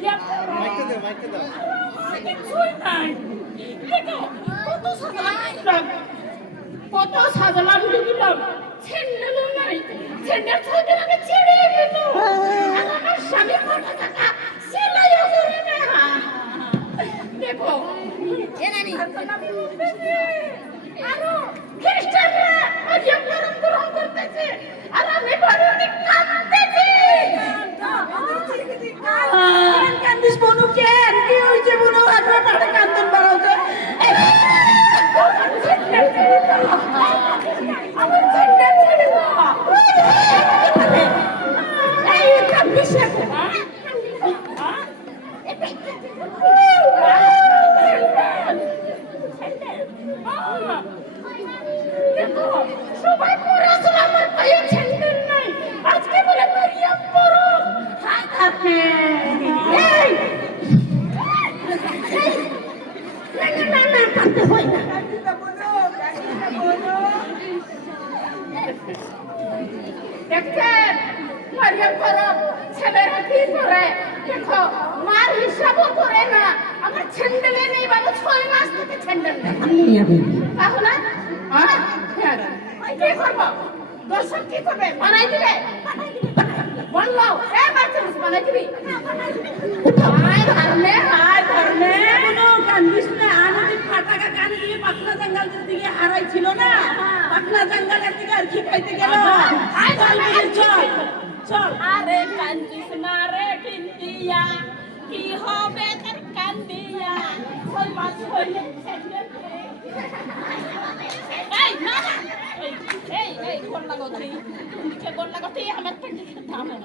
মাইকে দাও কিছুই নাই দেখো কত সাজলাম দিলাম ছেন্ডেলও নাই ছেন্ডেল ছয়দিন আগে ছেড়ে গেল আর আমার স্বামী মোটা টাকা সেলাইও করে না দেখো এ নানি আরো খ্রিস্টানরা অজব গরম গরম করতেছে আর আমি বড় অনেক কাঁদতেছি কান্দিস বনু কেন কি হইছে বনু আজরা পাড়ে কান্দন বাড়াউছে আমার ছেন্ডেল ছেড়ে দাও এই কাঁদিস সবাই পড়াশোনা আমার পায়ে ছেন্ডেল নাই আজকে বলে মারিয়া পড়ো হাই থাকে এই না না কাঁদতে হয় না দেখছেন মারিয়া পড়ো ছেলেরা কি করে দেখো মার হিসাবও করে না আমার ছেন্ডেলে নেই বাবা 6 মাস থেকে ছেন্ডেল নেই তাহলে কি করবো দর্শক কি করবে বানাই দিবে বললো এ বাচ্চা বানাই দিবি হায় ধর্মে বনু কান্দিস না আনন্দ ফাটাকা কানে দিয়ে পাতলা জঙ্গলের দিকে হারাই ছিল না পাতলা জঙ্গলের দিকে আর কি খাইতে গেল হায় ধর্মে চল চল আরে কান্দিস না রে কিন্তিয়া কি হবে তোর কান্দিয়া ওই মাছ হইলে এই না না এই গোল লাগতি আমার থেকে থামো